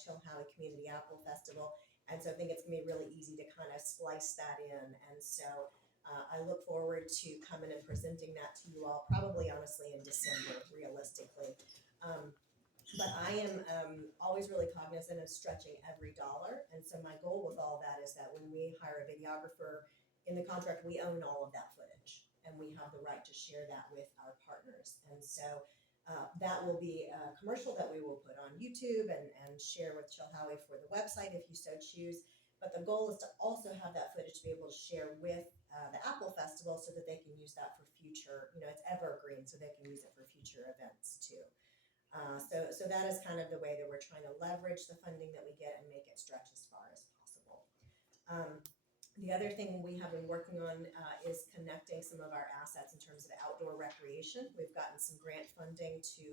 Chilhowie Community Apple Festival. And so I think it's gonna be really easy to kind of splice that in. And so I look forward to coming and presenting that to you all, probably honestly in December, realistically. But I am always really cognizant of stretching every dollar. And so my goal with all that is that when we hire a videographer in the contract, we own all of that footage and we have the right to share that with our partners. And so that will be a commercial that we will put on YouTube and share with Chilhowie for the website if you so choose. But the goal is to also have that footage to be able to share with the Apple Festival so that they can use that for future, it's evergreen, so they can use it for future events too. So that is kind of the way that we're trying to leverage the funding that we get and make it stretch as far as possible. The other thing we have been working on is connecting some of our assets in terms of outdoor recreation. We've gotten some grant funding to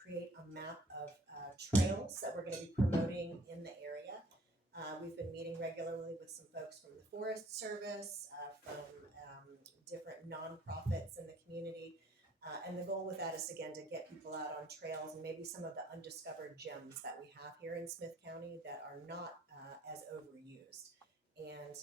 create a map of trails that we're going to be promoting in the area. We've been meeting regularly with some folks from the Forest Service, from different nonprofits in the community. And the goal with that is, again, to get people out on trails and maybe some of the undiscovered gems that we have here in Smith County that are not as overused. And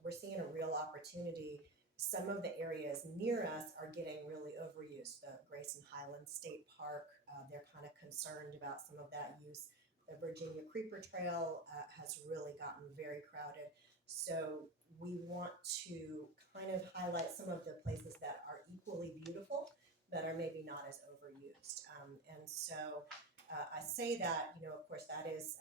we're seeing a real opportunity. Some of the areas near us are getting really overused. The Grayson Highlands State Park, they're kind of concerned about some of that use. The Virginia Creeper Trail has really gotten very crowded. So we want to kind of highlight some of the places that are equally beautiful that are maybe not as overused. And so I say that, of course, that is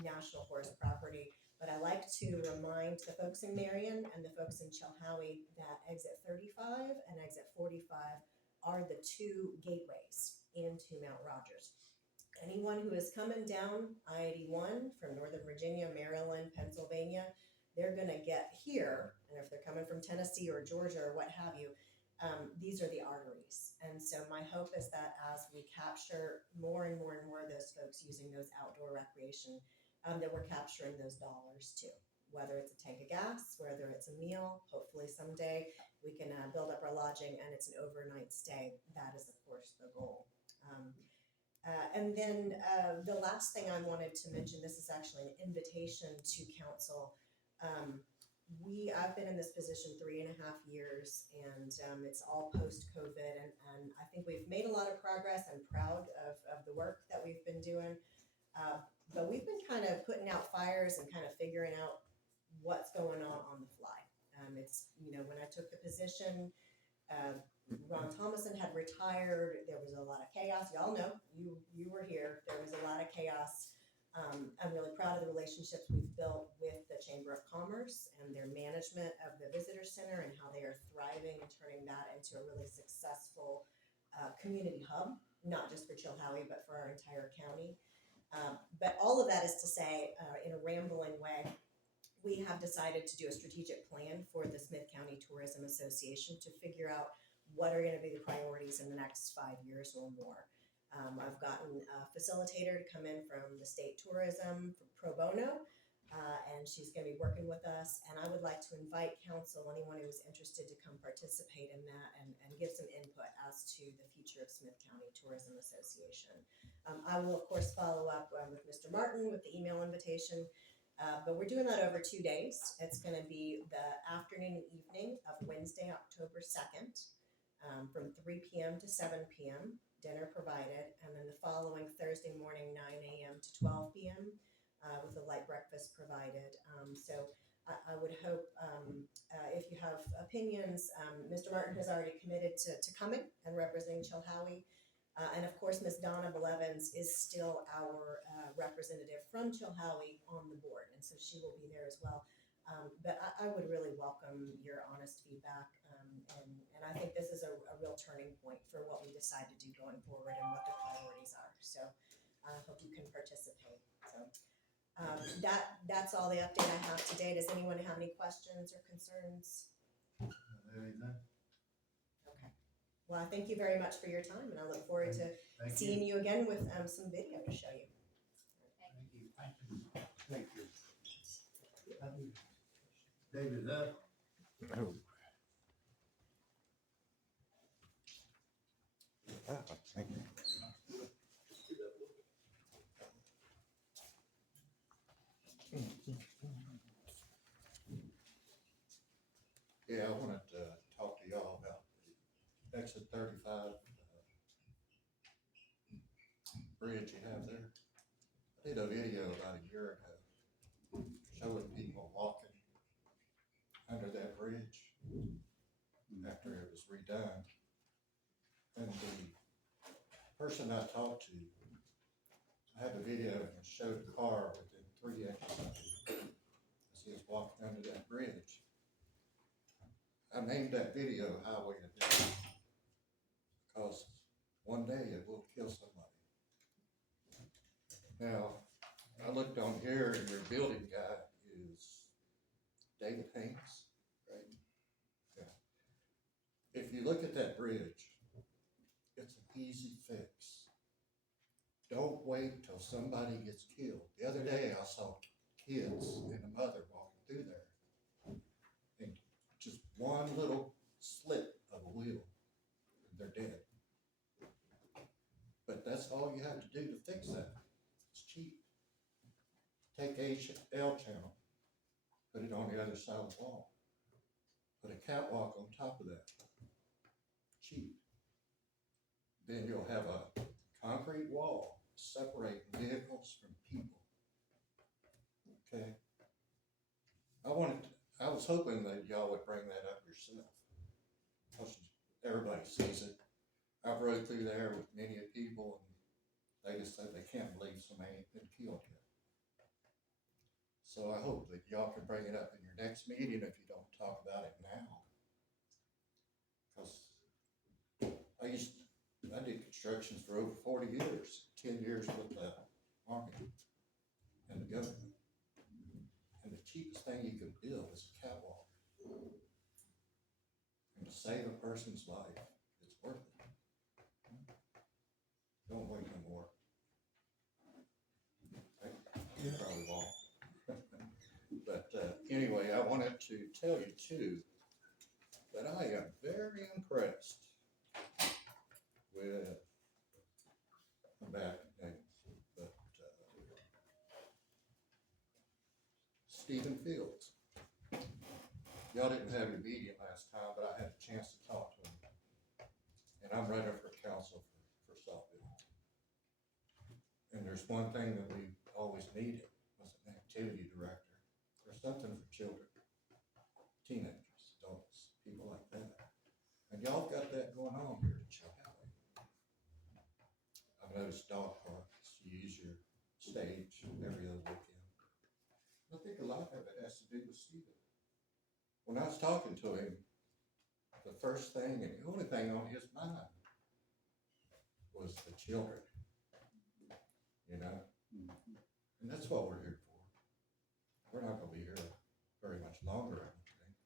National Forest property, but I like to remind the folks in Marion and the folks in Chilhowie that exit 35 and exit 45 are the two gateways into Mount Rogers. Anyone who is coming down I-81 from Northern Virginia, Maryland, Pennsylvania, they're going to get here. And if they're coming from Tennessee or Georgia or what have you, these are the arteries. And so my hope is that as we capture more and more and more of those folks using those outdoor recreation, that we're capturing those dollars too. Whether it's a tank of gas, whether it's a meal, hopefully someday we can build up our lodging and it's an overnight stay. That is, of course, the goal. And then the last thing I wanted to mention, this is actually an invitation to council. I've been in this position 3.5 years, and it's all post-COVID, and I think we've made a lot of progress. I'm proud of the work that we've been doing, but we've been kind of putting out fires and kind of figuring out what's going on the fly. It's, when I took the position, Ron Thomason had retired. There was a lot of chaos. Y'all know, you were here. There was a lot of chaos. I'm really proud of the relationships we've built with the Chamber of Commerce and their management of the visitor center and how they are thriving and turning that into a really successful community hub, not just for Chilhowie, but for our entire county. But all of that is to say, in a rambling way, we have decided to do a strategic plan for the Smith County Tourism Association to figure out what are going to be the priorities in the next 5 years or more. I've gotten a facilitator to come in from the state tourism for pro bono, and she's going to be working with us. And I would like to invite council, anyone who is interested, to come participate in that and give some input as to the future of Smith County Tourism Association. I will, of course, follow up with Mr. Martin with the email invitation, but we're doing that over 2 days. It's going to be the afternoon and evening of Wednesday, October 2nd, from 3 p.m. to 7 p.m., dinner provided, and then the following Thursday morning, 9 a.m. to 12 p.m. With a light breakfast provided. So I would hope if you have opinions, Mr. Martin has already committed to coming and representing Chilhowie. And of course, Ms. Donna Blevins is still our representative from Chilhowie on the board, and so she will be there as well. But I would really welcome your honest feedback, and I think this is a real turning point for what we decide to do going forward and what the priorities are. So I hope you can participate. So that's all the update I have today. Does anyone have any questions or concerns? Anything? Okay. Well, I thank you very much for your time, and I look forward to seeing you again with some video to show you. Thank you. Thank you. David, Oh. Thank you. bridge you have there. I did a video about a year ago showing people walking under that bridge after it was redone. And the person I talked to, I had the video and showed the car within 3 inches of it as he was walking under that bridge. I named that video Highway to Death because one day it will kill somebody. Now, I looked on here and your building guy is David Haynes, right? Yeah. If you look at that bridge, it's an easy fix. Don't wait till somebody gets killed. The other day I saw kids and a mother walking through there. And just one little slip of a wheel, and they're dead. But that's all you have to do to fix that. It's cheap. Take L channel, put it on the other side of the wall. Put a catwalk on top of that. Cheap. Then you'll have a concrete wall separating vehicles from people. Okay? I was hoping that y'all would bring that up yourself. Because everybody sees it. I've rode through there with many people and they just said they can't believe somebody ain't been killed yet. So I hope that y'all can bring it up in your next meeting if you don't talk about it now. Because I did construction for over 40 years, 10 years with the Army and the government. And the cheapest thing you can build is a catwalk. And to save a person's life, it's worth it. Don't wait no more. You probably won't. But anyway, I wanted to tell you too that I am very impressed with, I'm back names, but Stephen Fields. Y'all didn't have your meeting last time, but I had a chance to talk to him. And I'm running for council for Southfield. And there's one thing that we always needed was an activity director or something for children, teenagers, adults, people like that. And y'all got that going on here at Chilhowie. I've noticed dog parks, you use your stage every other weekend. I think a lot of it has to do with Stephen. When I was talking to him, the first thing and the only thing on his mind was the children, you know? And that's what we're here for. We're not gonna be here very much longer, I don't think,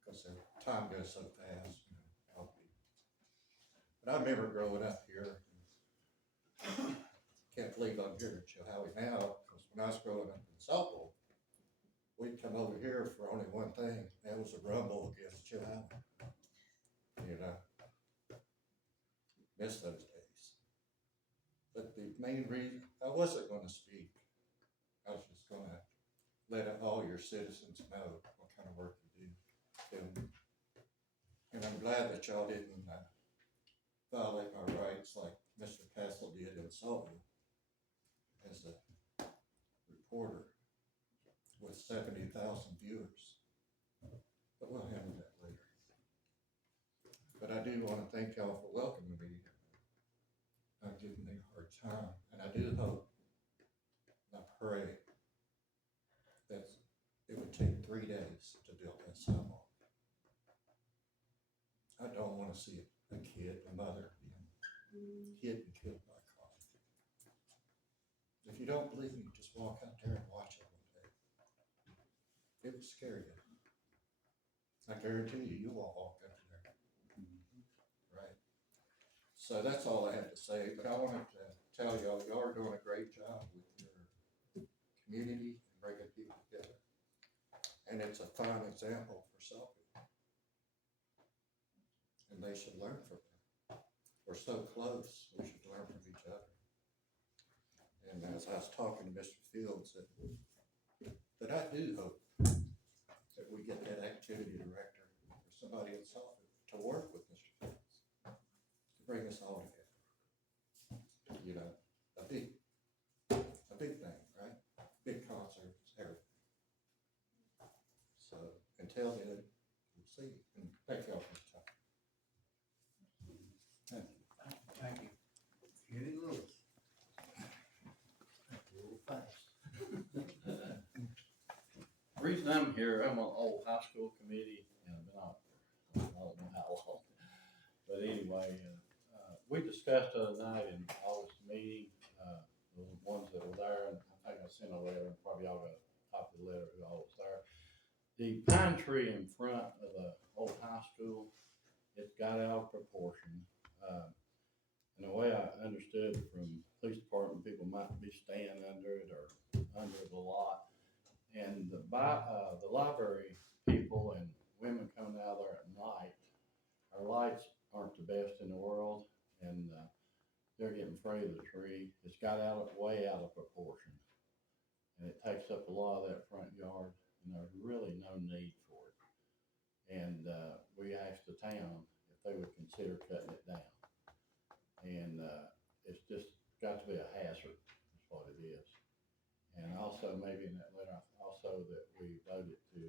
because the time goes so fast, you know. But I remember growing up here, can't believe I'm here in Chilhowie now, because when I was growing up in Southfield, we'd come over here for only one thing, that was a rumble against Chilhowie. You know, miss those days. But the main reason, I wasn't going to speak. I was just going to let all your citizens know what kind of work you do. And I'm glad that y'all didn't violate my rights like Mr. Castle did in Southfield as a reporter with 70,000 viewers. But we'll handle that later. But I do want to thank y'all for welcoming me, not giving me a hard time. And I do hope, and I pray, that it would take 3 days to build that sidewalk. I don't want to see a kid, a mother, being hit and killed by a car. If you don't believe me, just walk out there and watch it one day. It would scare you. I guarantee you, you won't walk up there. Right? So that's all I had to say, but I wanted to tell y'all are doing a great job with your community and bringing people together. And it's a fine example for Southfield. And they should learn from it. We're so close, we should learn from each other. And as I was talking to Mr. Fields, that I do hope that we get that activity director or somebody in Southfield to work with Mr. Fields, to bring us all together. You know, tell you, we'll see. And thank y'all for your time. Thank you. Kenny Lewis. That's a little fast. The reason I'm here, I'm on the old high school committee, and I've been on for, I don't know how long. But anyway, we discussed the other night in August meeting, the ones that were there, and I think I sent a letter, and probably y'all got a copy of the letter who all was there. The pine tree in front of the old high school, it's got out of proportion. And the way I understood from police department, people might be staying under it or under the lot. And the library people and women coming out there at night, our lights aren't the best in the world, and they're getting afraid of the tree. It's got way out of proportion, and it takes up a lot of that front yard, and there's really no need for it. And we asked the town if they would consider cutting it down, and it's just got to be a hazard, is what it is. And also, maybe in that letter, also that we voted to,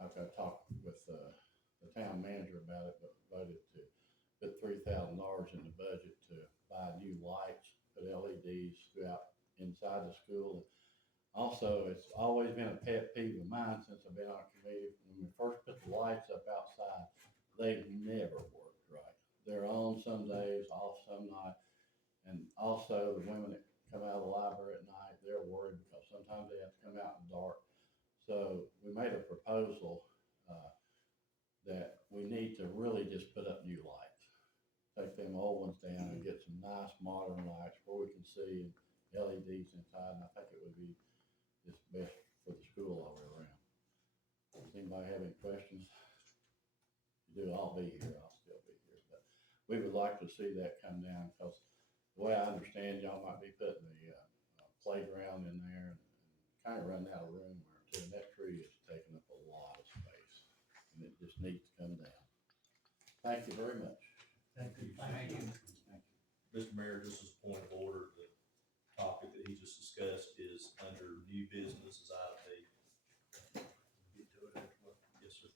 I've got to talk with the town manager about it, but voted to put $3,000 in the budget to buy new lights, put LEDs throughout inside the school. Also, it's always been a pet peeve of mine since I've been on committee. When we first put the lights up outside, they've never worked right. They're on some days, off some night. And also the women that come out of the library at night, they're worried because sometimes they have to come out in the dark. So we made a proposal that we need to really just put up new lights. Take them old ones down and get some nice modern lights where we can see LEDs inside, and I think it would be just best for the school all the way around. Does anybody have any questions? If you do, I'll be here, I'll still be here. But we would like to see that come down, because the way I understand, y'all might be putting the playground in there and kind of running out of room where too, and that tree is taking up a lot of space, and it just needs to come down. Thank you very much. Thank you. Thank you. Mr. Mayor, just as a point of order, the topic that he just discussed is under new business is item B. Get to it as well. Yes, sir.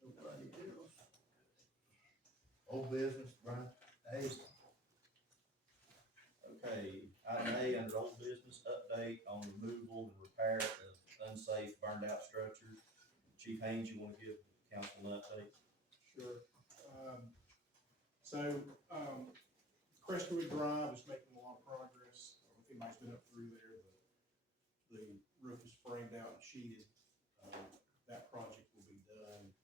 Nobody else. Old business, Brian? Hey. Okay, item A under old business, update on removal and repair of unsafe burned out structures. Chief Haynes, you want to give council an update? Sure. Crestwood Drive is making a lot of progress. I don't know if anybody's been up through there. The roof is framed out and sheeted. That project will be done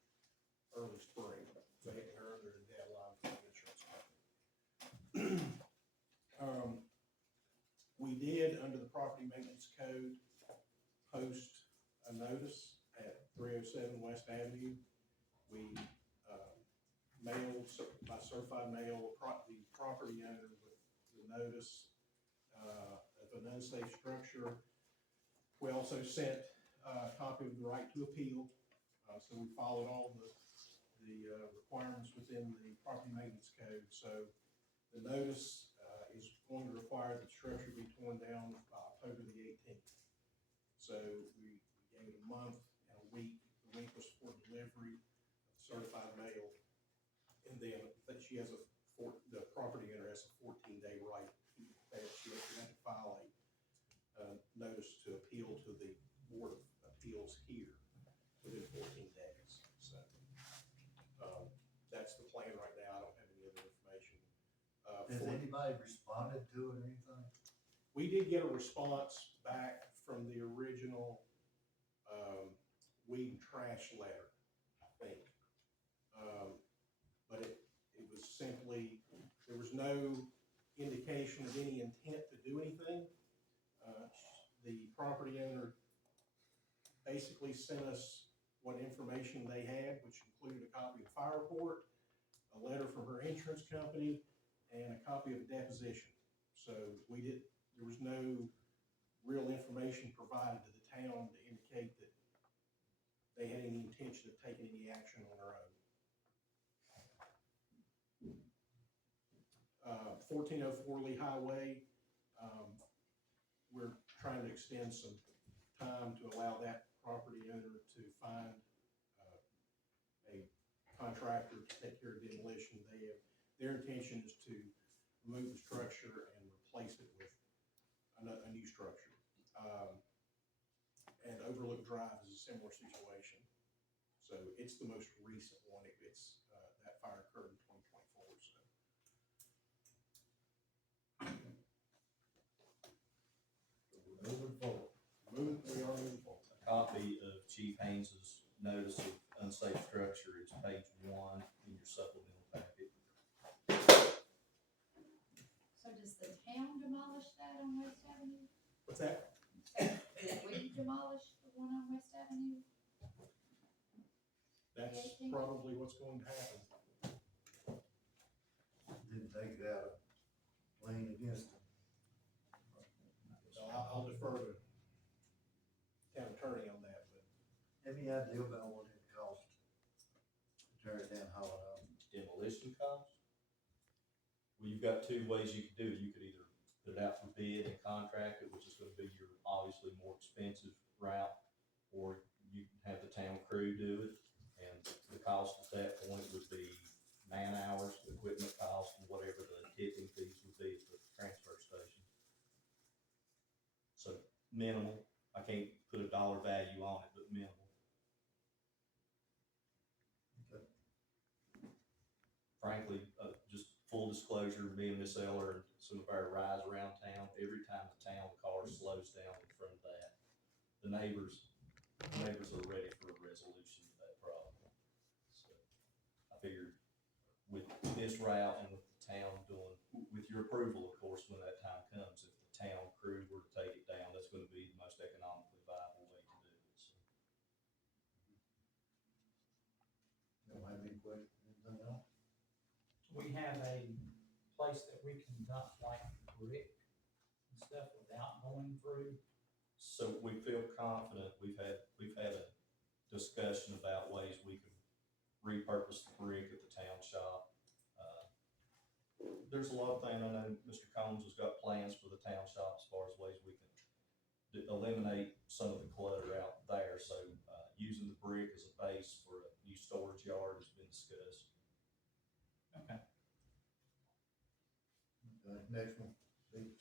early spring. They earned their deadline for the insurance company. We did, under the property maintenance code, post a notice at 307 West Avenue. We mailed by certified mail the property owner with the notice of an unsafe structure. We also sent a copy of the right to appeal. So we followed all the requirements within the property maintenance code. So the notice is going to require that the structure be torn down by October the 18th. So we gave it a month and a week. The week was for delivery of certified mail. And then she has the property owner has a 14-day right. She has to file a notice to appeal to the Board of Appeals here within 14 days. So that's the plan right now. I don't have any other information. Has anybody responded to it or anything? We did get a response back from the original weed and trash letter, I think. But it was simply, there was no indication of any intent to do anything. The property owner basically sent us what information they had, which included a copy of the fire report, a letter from her insurance company, and a copy of a deposition. So there was no real information provided to the town to indicate that they had any intention of taking any action on their own. 1404 Lee Highway, we're trying to extend some time to allow that property owner to find a contractor to take care of demolition. Their intention is to remove the structure and replace it with a new structure. And Overlook Drive is a similar situation. So it's the most recent one. That fire occurred in 2024, so. We're moving forward. We are moving forward. A copy of Chief Haynes's notice of unsafe structure is page 1 in your supplemental packet. So does the town demolish that on West Avenue? What's that? Did we demolish the one on West Avenue? That's probably what's going to happen. Didn't take it out of lane against it. So I'll defer to town attorney on that, but Any idea about what it cost to tear it down, haul it out? Demolition cost? Well, you've got two ways you could do it. You could either put it out for bid and contract it, which is gonna be your obviously more expensive route, or you can have the town crew do it. And the cost at that point would be man hours, equipment cost, and whatever the tipping fees would be at the transfer station. So minimal. I can't put a dollar value on it, but minimal. Okay. Frankly, just full disclosure, me and Miss Eller and some of our rides around town, every time the town car slows down in front of that, the neighbors are ready for a resolution to that problem. So I figured with this route and with the town doing, with your approval, of course, when that time comes, if the town crew were to take it down, that's gonna be the most economically viable way to do it, so. Don't have any questions, anything else? We have a place that we can dump like brick and stuff without going through. So we feel confident, we've had a discussion about ways we can repurpose the brick at the town shop. There's a lot of things, I know Mr. Combs has got plans for the town shop as far as ways we can eliminate some of the clutter out there, so, using the brick as a base for a new storage yard has been discussed. Okay. Okay, next one, Steve.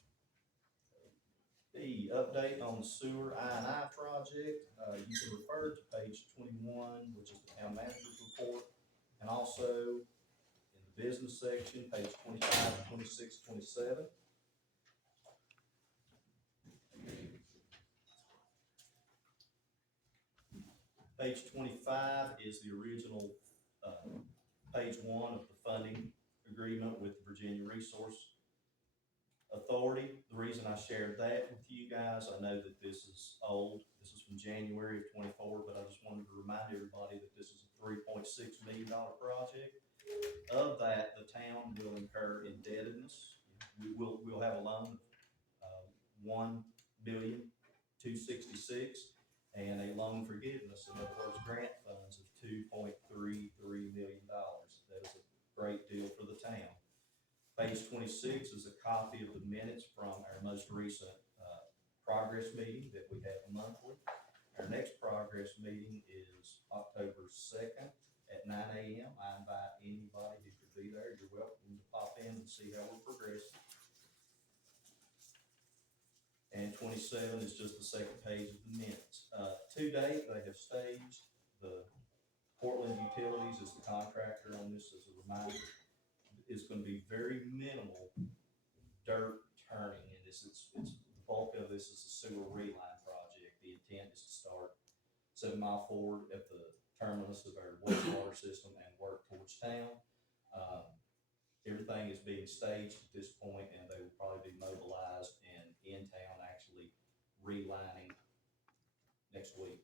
The update on the sewer I&I project, you can refer to page 21, which is the town manager's report, and also in the business section, page 25, 26, 27. Page 25 is the original, page 1 of the funding agreement with the Virginia Resource Authority. The reason I shared that with you guys, I know that this is old, this is from January of 24, but I just wanted to remind everybody that this is a $3.6 million project. Of that, the town will incur indebtedness. We'll have a loan of $1,266,000 and a loan forgiveness, in other words, grant funds of $2.33 million. That is a great deal for the town. Page 26 is a copy of the minutes from our most recent progress meeting that we have monthly. Our next progress meeting is October 2nd at 9 a.m. I invite anybody who could be there. You're welcome to pop in and see how we're progressing. And 27 is just the second page of the minutes. To date, they have staged the Portland Utilities as the contractor on this. As a reminder, it's going to be very minimal dirt turning in this. It's the bulk of this is a sewer reline project. The intent is to start 7 Mile forward at the terminus of our wastewater system and work towards town. Everything is being staged at this point, and they will probably be mobilized and in town actually relining next week.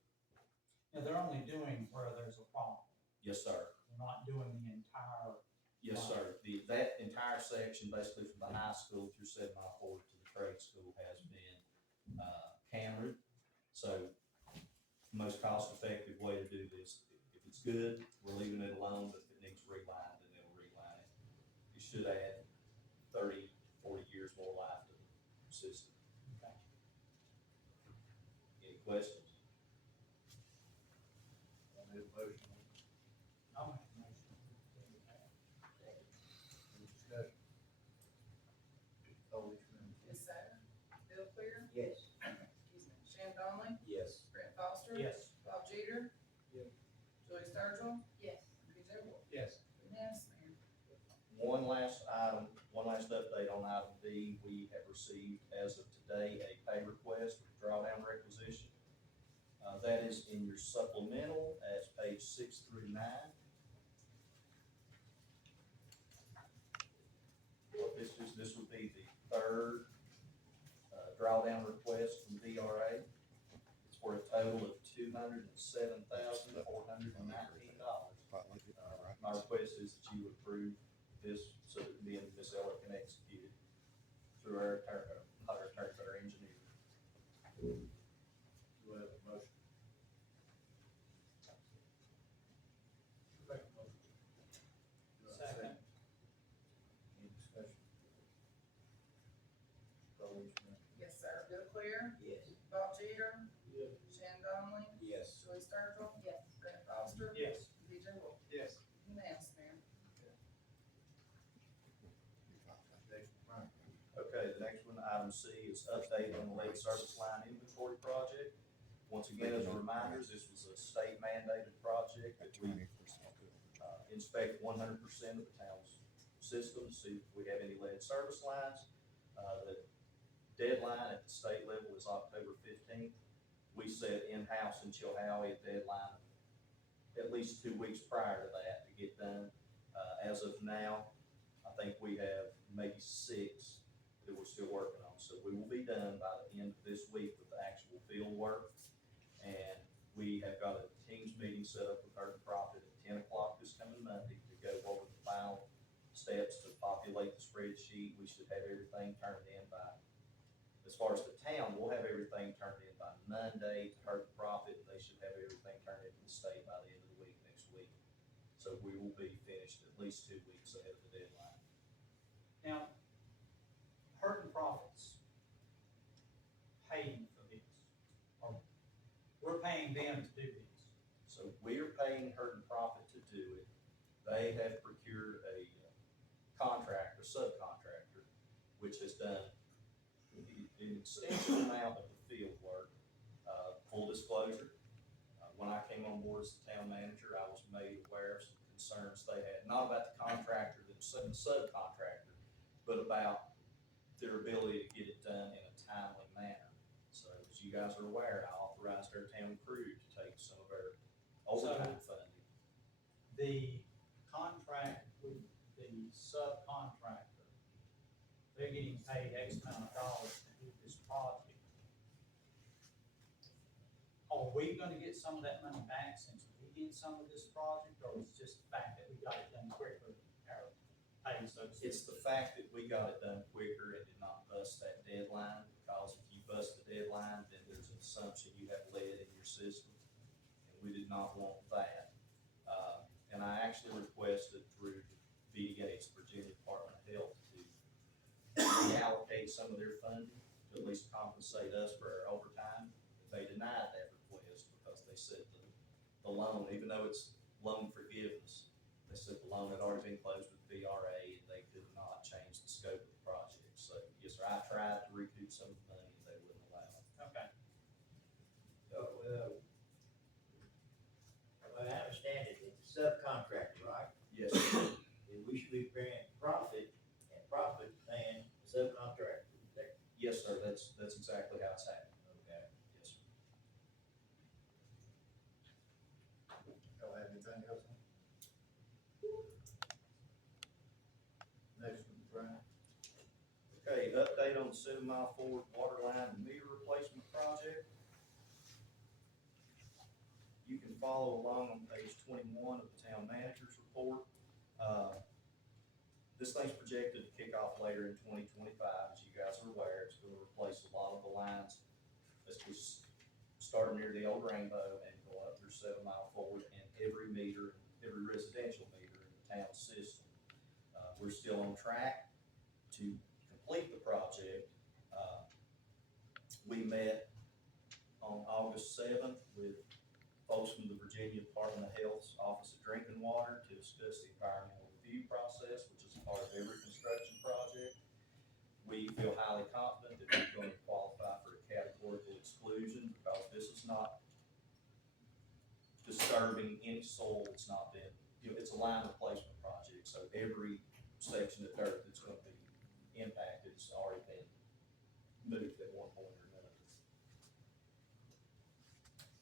Now, they're only doing where there's a problem. Yes, sir. They're not doing the entire. Yes, sir. That entire section, basically from the high school through 7 Mile forward to the trade school, has been cambered. So, most cost-effective way to do this, if it's good, we're leaving it alone, but if it needs relined, then it'll reline it. It should add 30, 40 years more life to the system. Okay. Any questions? Yes. Excuse me, Shan Donley, Yes. Brent Foster. Yes. Bob Jeter. Yes. Joey Sturgill, Yes. BJ Wolf. Yes. Unanimous, Mayor. One last item, one last update on item D. We have received, as of today, a pay request for drawdown requisition. That is in your supplemental as page 6 through 9. This would be the third drawdown request from DRA. It's for a total of $207,419. My request is that you approve this so that me and Ms. Eller can execute it through our engineer. Do we have a motion? Make a motion. Do I have a Second. Any discussion? Roll, please. Yes, sir. Bill Clear, Yes. Bob Jeter, Yes. Shan Donley, Yes. Joey Sturgill, Yes. Brent Foster. Yes. BJ Wolf. Yes. Unanimous, Mayor. Next, Brian. Okay, the next one, item C, is update on the lead service line inventory project. Once again, as a reminder, this was a state mandated project that we inspect 100% of the town's systems, see if we have any lead service lines. The deadline at the state level is October 15th. We set in-house in Chilhowie a deadline of at least 2 weeks prior to that to get done. As of now, I think we have maybe 6 that we're still working on. So we will be done by the end of this week with the actual field work. And we have got a Teams meeting set up with Hurt and Profit at 10 o'clock this coming Monday to go over the final steps to populate the spreadsheet. We should have everything turned in by, as far as the town, we'll have everything turned in by Monday to Hurt and Profit. They should have everything turned in to the state by the end of the week next week. So we will be finished at least 2 weeks ahead of the deadline. Now, Hurt and Profits paying for this, or we're paying them to do this. So we are paying Hurt and Profit to do it. They have procured a contractor, subcontractor, which has done an extensive amount of the field work. Full disclosure, when I came on board as the town manager, I was made aware of some concerns they had, not about the contractor themselves, the subcontractor, but about their ability to get it done in a timely manner. So as you guys are aware, I authorized our town crew to take some of our overtime funding. The contract with the subcontractor, they're getting paid X amount of dollars to do this project. Are we gonna get some of that money back since we did some of this project, or is it just the fact that we got it done quicker than our pay, so to speak? It's the fact that we got it done quicker and did not bust that deadline, because if you bust the deadline, then there's an assumption you have lead in your system, and we did not want that. And I actually requested through VDOT, Virginia Department of Health, to reallocate some of their funding to at least compensate us for our overtime. They denied that request because they said the loan, even though it's loan forgiveness, they said the loan had already been closed with VRA and they could not change the scope of the project. So, yes, sir, I tried to recoup some of the money and they wouldn't allow it. Okay. Well, I understand it, it's a subcontractor, right? Yes, sir. And we should be paying profit, and profit paying the subcontractor. Yes, sir, that's exactly how it's happening. Okay. Yes, sir. Y'all have anything else? Next one, Brian. Okay, update on the 7 Mile Forward water line and meter replacement project. You can follow along on page 21 of the town manager's report. This thing's projected to kick off later in 2025, as you guys are aware. It's gonna replace a lot of the lines that's just starting near the old Rainbow and go up through 7 Mile Forward and every meter, every residential meter in the town system. We're still on track to complete the project. We met on August 7th with folks from the Virginia Department of Health's Office of Drinking Water to discuss the environmental review process, which is a part of every construction project. We feel highly confident that we're going to qualify for a any soil that's not been, it's a line replacement project, so every section of dirt that's gonna be impacted has already been moved at one point or another.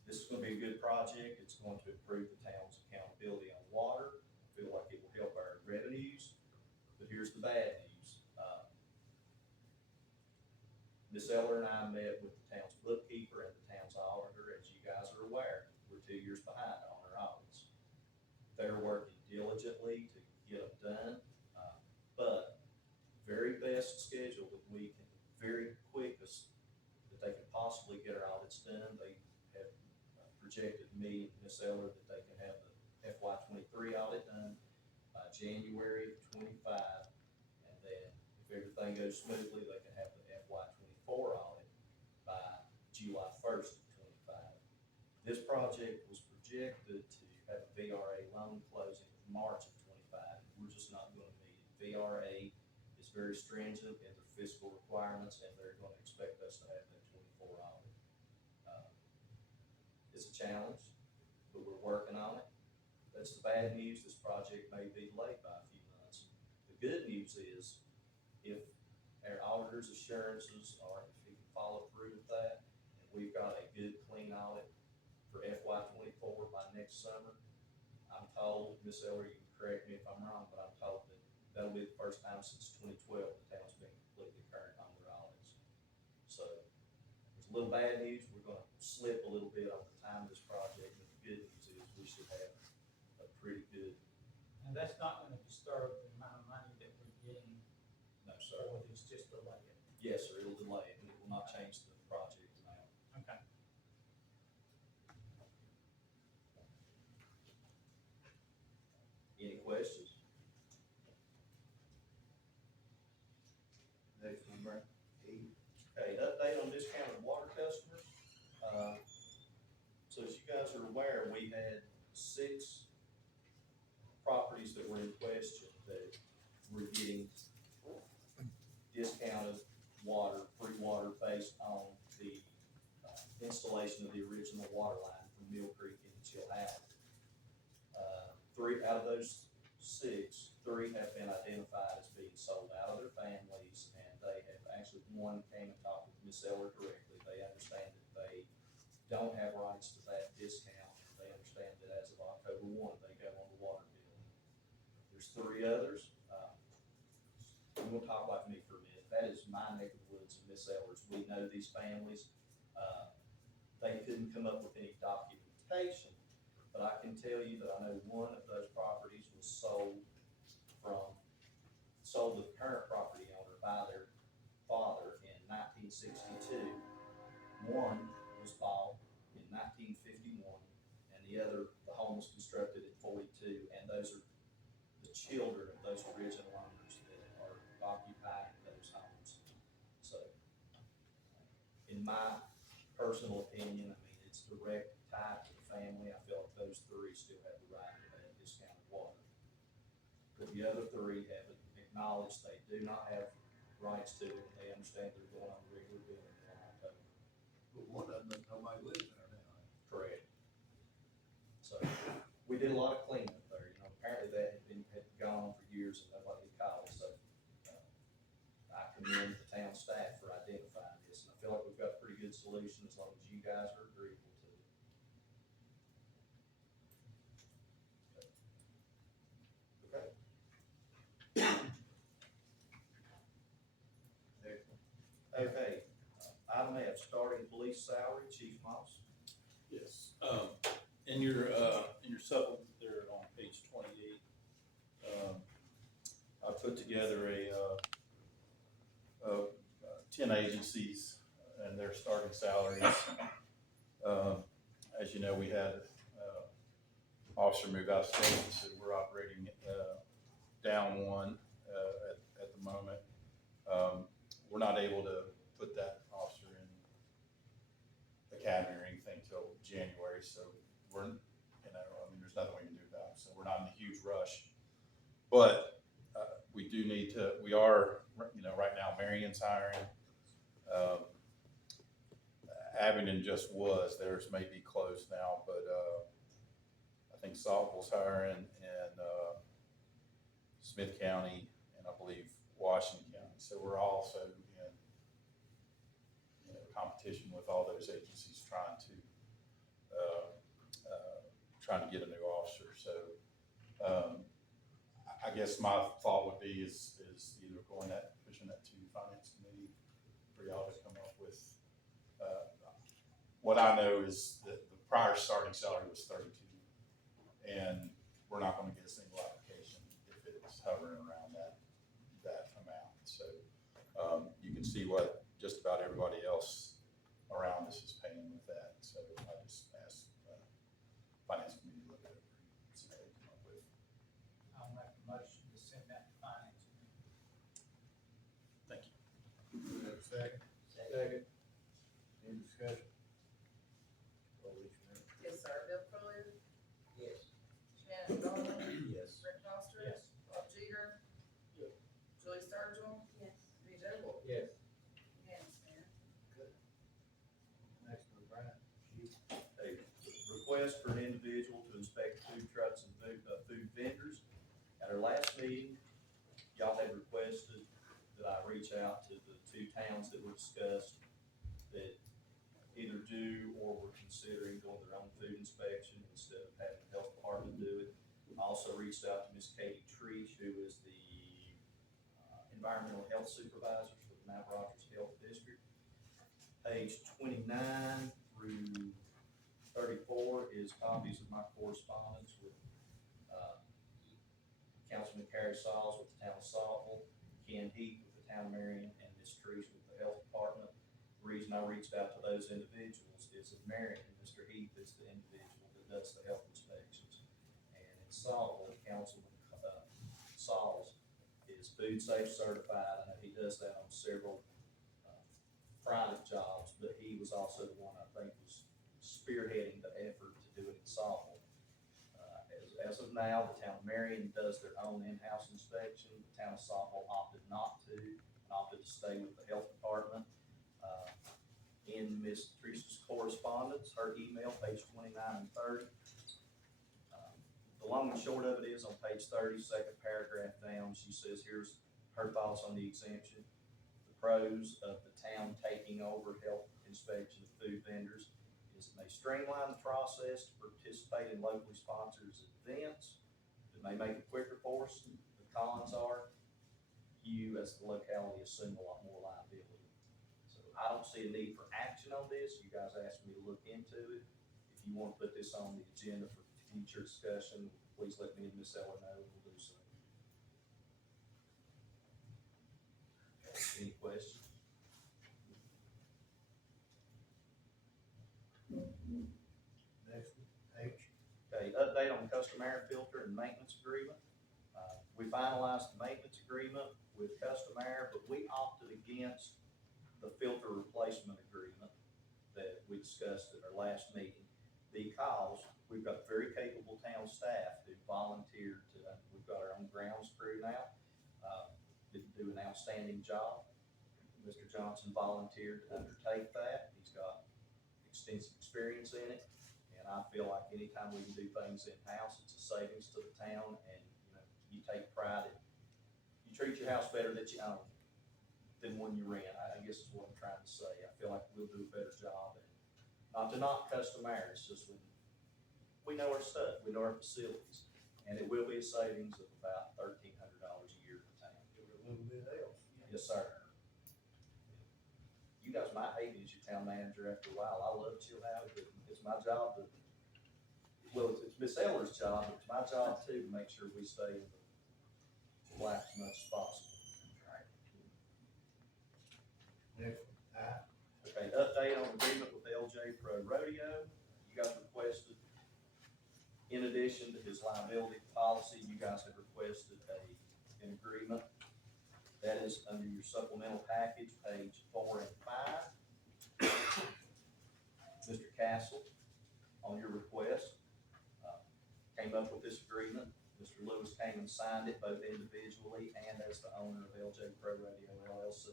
This is gonna be a good project, it's going to improve the town's accountability on water, I feel like it will help our revenues, but here's the bad news. Ms. Eller and I met with the town's bookkeeper and the town's auditor. As you guys are aware, we're 2 years behind on our audits. They're working diligently to get them done, but very best schedule that we can, very quickest that they can possibly get our audits done. They have projected me and Ms. Eller that they can have the FY 23 audit done by January of 25, and then if everything goes smoothly, they can have the FY 24 audit by July 1st of 25. This project was projected to have a VRA loan closing in March of 25. We're just not going to meet it. VRA is very stringent in their fiscal requirements, and they're going to expect us to have that 24 audit. It's a challenge, but we're working on it. That's the bad news. This project may be delayed by a few months. The good news is, if our auditor's assurances are, if we can follow through with that, and we've got a good, clean audit for FY 24 by next summer, I'm told, Ms. Eller, you can correct me if I'm wrong, but I'm told that that'll be the first time since 2012 the town's been completely current on their audits. So, there's a little bad news, we're gonna slip a little bit on the time of this project, but the good news is we should have a pretty good. And that's not gonna disturb the amount of money that we're getting, No, sir. or it's just delay it. Yes, sir, it'll delay it, but it will not change the project amount. Okay. Any questions? Next one, Brent. E. Okay, an update on discounted water customers. So as you guys are aware, we had 6 properties that were in question that were getting discounted water, free water based on the installation of the original water line from Mill Creek into Chilhowie. 3 out of those 6, 3 have been identified as being sold out of their families, and they have actually, one came and talked with Ms. Eller directly. They understand that they don't have rights to that discount. They understand that as of October 1, they go on the water bill. There's 3 others. I'm gonna talk like me for a minute. That is my neck of the woods and Ms. Eller's. We know these families. They couldn't come up with any documentation, but I can tell you that I know one of those properties was sold to the current property owner by their father in 1962. One was bought in 1951, and the home was constructed in 42, and those are the children of those original owners that are occupying those homes. So, in my personal opinion, I mean, it's direct tied to the family. I feel like those 3 still have the right to that discounted water. But the other 3 have acknowledged they do not have rights to it, and they understand they're going on regular billing in October. But one of them, nobody lives there now. Correct. So, we did a lot of cleanup there, apparently that had gone on for years and nobody had called, so, I commend the town staff for identifying this, and I feel like we've got a pretty good solution as long as you guys are agreeable to it. Okay. Next one. Okay, item F, starting police salary, Chief Moss. Yes, in your supplement there on page 28, I put together 10 agencies and their starting salaries. As you know, we had, officer move out of state, so we're operating, down 1, at the moment. We're not able to put that officer in academy or anything till January, so we're, there's nothing we can do about it, so we're not in a huge rush. But, we are, right now, Marion's hiring. Abington just was, theirs may be closed now, but, I think Saltville's hiring in, Smith County and I believe Washington County. So we're also in, competition with all those agencies trying to get a new officer. So, I guess my thought would be is either pushing that to finance committee for y'all to come up with, what I know is that the prior starting salary was 32, and we're not gonna get a single application if it's hovering around that amount. So, you can see what just about everybody else around us is paying with that. So I just asked, finance committee to look at it and see what they come up with. I'll make a motion to send that to finance. Thank you. Second. Second. Any discussion? Roll each minute. Yes, sir. Bill Fuller, Yes. Shannon Donahue, Yes. Rick Foster. Yes. Rob Jeter. Yes. Julie Sturgill. Yes. BJ Wolf. Yes. Unanimous, Mayor. Next one, Brian. A request for an individual to inspect food trucks and food vendors. At our last meeting, y'all had requested that I reach out to the two towns that were discussed that either do or were considering doing their own food inspection instead of having the health department do it. I also reached out to Ms. Katie Treesh, who is the environmental health supervisor for the Mount Rogers Health District. Page 29 through 34 is copies of my correspondence with Councilman Carrie Sauls with the town of Saltville, Ken Heath with the town of Marion, and Ms. Trees with the health department. The reason I reached out to those individuals is in Marion, Mr. Heath is the individual that does the health inspections. And in Saltville, Councilman Sauls is food safe certified. I know he does that on several private jobs, but he was also the one I think was spearheading the effort to do it in Saltville. As of now, the town of Marion does their own in-house inspection. The town of Saltville opted not to, and opted to stay with the health department. In Ms. Teresa's correspondence, her email, page 29 and 30. The long and short of it is on page 30, second paragraph down, she says, here's her thoughts on the exemption. The pros of the town taking over health inspection of food vendors is it may streamline the process to participate in locally sponsored events. It may make it quicker for us. The cons are you as the locality assume a lot more liability. So I don't see a need for action on this. You guys asked me to look into it. If you want to put this on the agenda for future discussion, please let me and Ms. Eller know and we'll do so. Any questions? Next one, H. Okay, update on custom air filter and maintenance agreement. We finalized the maintenance agreement with Custom Air, but we opted against the filter replacement agreement that we discussed at our last meeting because we've got very capable town staff who volunteered to, we've got our own grounds crew now, that do an outstanding job. Mr. Johnson volunteered to undertake that. He's got extensive experience in it. And I feel like anytime we can do things in-house, it's a savings to the town, and, you take pride in, you treat your house better that you own than when you rent, I guess is what I'm trying to say. I feel like we'll do a better job, and not to knock Custom Air, it's just when we know our stuff, we know our facilities, and it will be a savings of about $1,300 a year to the town. Give it a little bit else. Yes, sir. You guys might hate me as your town manager after a while. I love Chilhowie, but it's my job to, well, it's Miss Eller's job, but it's my job too to make sure we stay in the black as much as possible. Next one, I. Okay, update on agreement with LJ Pro Rodeo. You guys requested, in addition to his liability policy, you guys have requested an agreement. That is under your supplemental package, page 4 and 5. Mr. Castle, on your request, came up with this agreement. Mr. Lewis came and signed it both individually and as the owner of LJ Pro Radio LLC.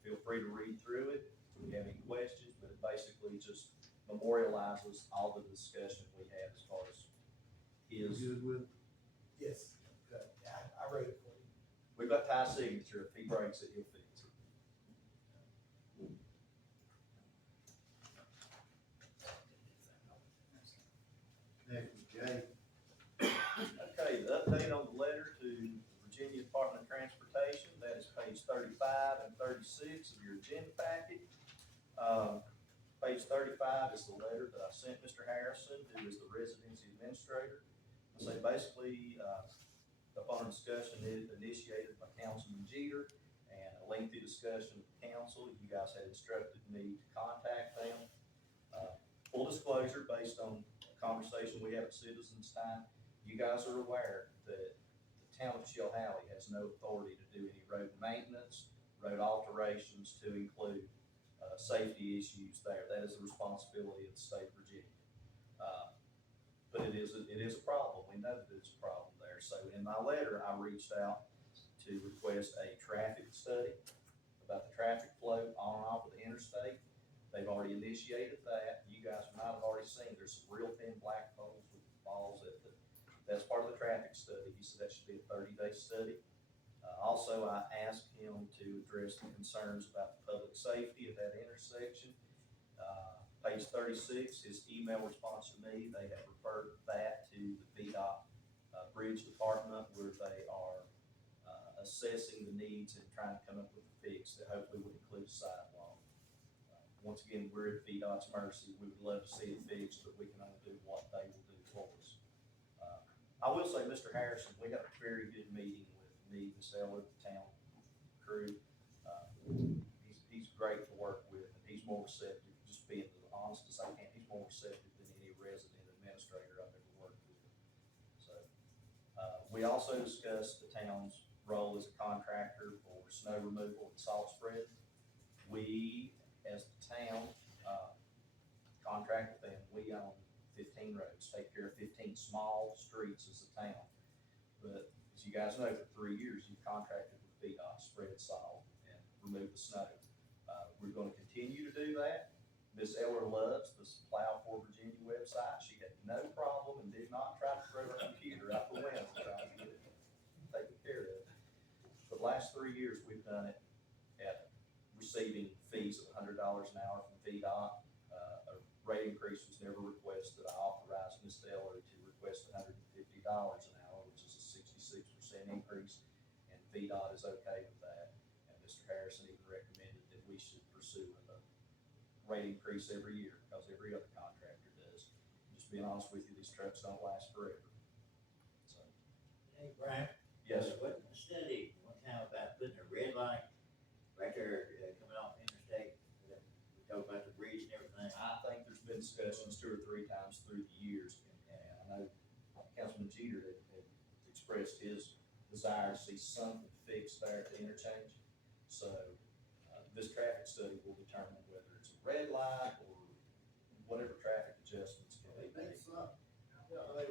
Feel free to read through it if you have any questions, but it basically just memorializes all the discussion we had as far as You his, good with? Yes. Okay, I wrote it for you. we've got Ty's signature, if he breaks it, he'll fix it. Next is Jay. Okay, the update on the letter to Virginia Department of Transportation, that is page 35 and 36 of your agenda packet. Page 35 is the letter that I sent Mr. Harrison, who is the residency administrator. So basically, upon discussion initiated by Councilman Jeter and a lengthy discussion with the council, you guys had instructed me to contact them. Full disclosure, based on a conversation we had at Citizens Time, you guys are aware that the town of Chilhowie has no authority to do any road maintenance, road alterations to include safety issues there. That is the responsibility of the state of Virginia. But it is a problem. We know that it's a problem there. So in my letter, I reached out to request a traffic study about the traffic flow on and off of the interstate. They've already initiated that. You guys might have already seen, there's some real thin black poles with balls that's part of the traffic study. He said that should be a 30-day study. Also, I asked him to address the concerns about the public safety at that intersection. Page 36, his email response to me, they have referred that to the VDOT Bridge Department, where they are assessing the needs and trying to come up with a fix that hopefully would include a sidewalk. Once again, we're at VDOT's mercy. We would love to see it fixed, but we can only do what they will do for us. I will say, Mr. Harrison, we had a very good meeting with me, Ms. Eller, the town crew. He's great to work with, and he's more receptive, just being as honest as I can, he's more receptive than any resident administrator I've ever worked with. So, we also discussed the town's role as a contractor for snow removal and salt spread. We, as the town, contract with them, we own 15 roads, take care of 15 small streets as a town. But as you guys know, for 3 years, you've contracted with VDOT, spread salt and remove the snow. We're gonna continue to do that. Ms. Eller loves the Plow for Virginia website. She had no problem and did not try to throw her computer out the window trying to get it taken care of. For the last 3 years, we've done it at receiving fees of $100 an hour from VDOT. A rate increase was never requested. I authorized Ms. Eller to request $150 an hour, which is a 66% increase, and VDOT is okay with that. And Mr. Harrison even recommended that we should pursue a rate increase every year, because every other contractor does. Just being honest with you, these trucks don't last forever. So, Hey, Brian. yes, What study one time about putting a red light right there, coming off interstate, we talked about the bridge and everything. I think there's been discussions 2 or 3 times through the years, and I know Councilman Jeter had expressed his desire to see something fixed there at the interchange. So, this traffic study will determine whether it's a red light or whatever traffic adjustments can be made. It's not,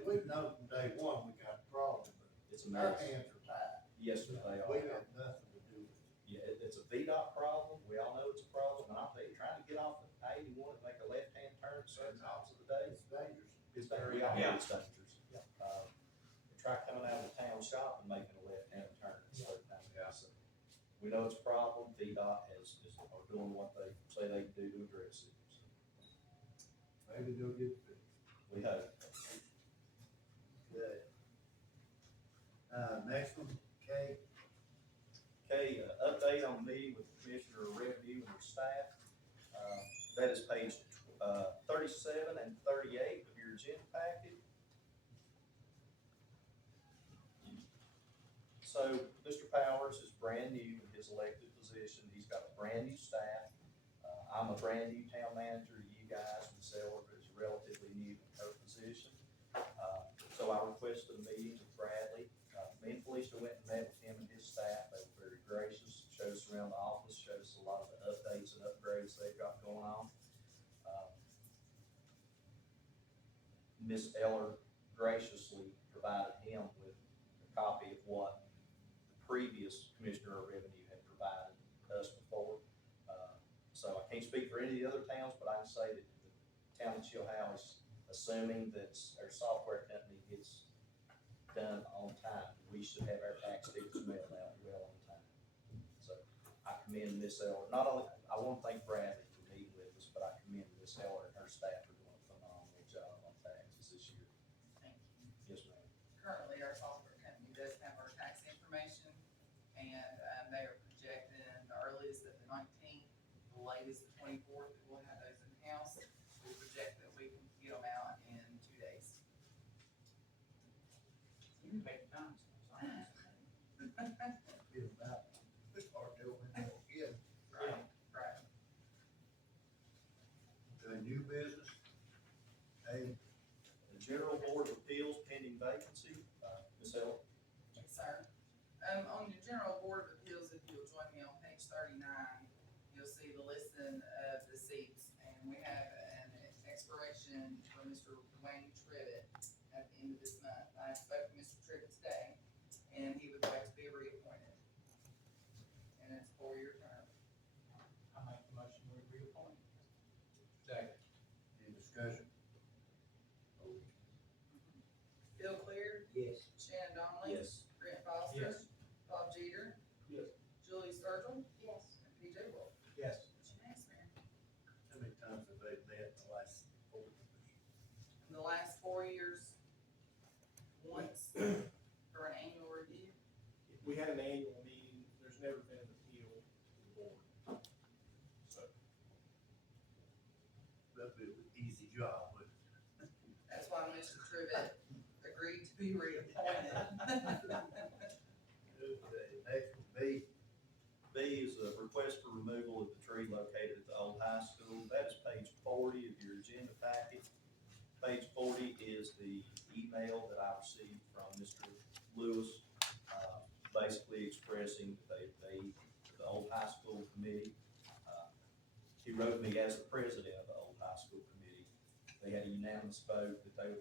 we know from day one we got a problem, It's a but our mess. hands are tied. Yes, sir, they We are. have nothing to do with it. Yeah, it's a VDOT problem. We all know it's a problem. And I'll tell you, trying to get off of 81 and make a left-hand turn at certain times of the day, It's dangerous. it's dangerous. We all know it's dangerous. Try coming out of the town shop and making a left-hand turn at certain times. So we know it's a problem. VDOT are doing what they say they can do to address it. So Maybe they'll get fixed. we hope. Good. Next one, Kay. Okay, update on meeting with Commissioner of Revenue and her staff. That is page 37 and 38 of your agenda packet. So Mr. Powers is brand new in his elected position. He's got a brand new staff. I'm a brand new town manager to you guys. Ms. Eller is relatively new in her position. So I requested a meeting with Bradley. Me and Felicia went and met with him and his staff. They were very gracious, showed us around the office, showed us a lot of the updates and upgrades they've got going on. Ms. Eller graciously provided him with a copy of what the previous Commissioner of Revenue had provided us before. So I can't speak for any of the other towns, but I can say that the town of Chilhowie assuming that our software company gets done on time, we should have our tax tickets mailed out well on time. So I commend Miss Eller, not only, I want to thank Bradley for meeting with us, but I commend Miss Eller and her staff for doing a phenomenal job on taxes this year. Thank you. Yes, ma'am. Currently, our software company does have our tax information, and, they are projecting the earliest at the 19th, the latest the 24th, that we'll have those in-house. We project that we can get them out in 2 days. You can take your time. Feel about, start doing it again. Right, right. The new business, hey, The General Board of Appeals pending vacancy, Ms. Eller. Yes, sir. On your general board of appeals, if you'll join me on page 39, you'll see the listing of the seats. And we have an expiration for Mr. Dwayne Tribbett at the end of this month. I spoke to Mr. Tribbett today, and he would like to be reappointed. And it's a 4-year term. I make the motion we reappoint. Second. any discussion? Bill Clear, Yes. Shannon Donnelly. Yes. Brent Foster. Yes. Bob Jeter. Yes. Julie Sturgill. Yes. And PJ Wolf. Yes. Yes, Mayor. How many times have they met in the last 4 years? In the last 4 years, once for an annual review. We had an annual meeting, there's never been an appeal to the board. So, That'd be an easy job, but That's why Mr. Tribbett agreed to be reappointed. next would be, B is a request for removal of the tree located at the old high school. That is page 40 of your agenda packet. Page 40 is the email that I received from Mr. Lewis, basically expressing that the old high school committee, he wrote me as the president of the old high school committee. They had a unanimous vote that they would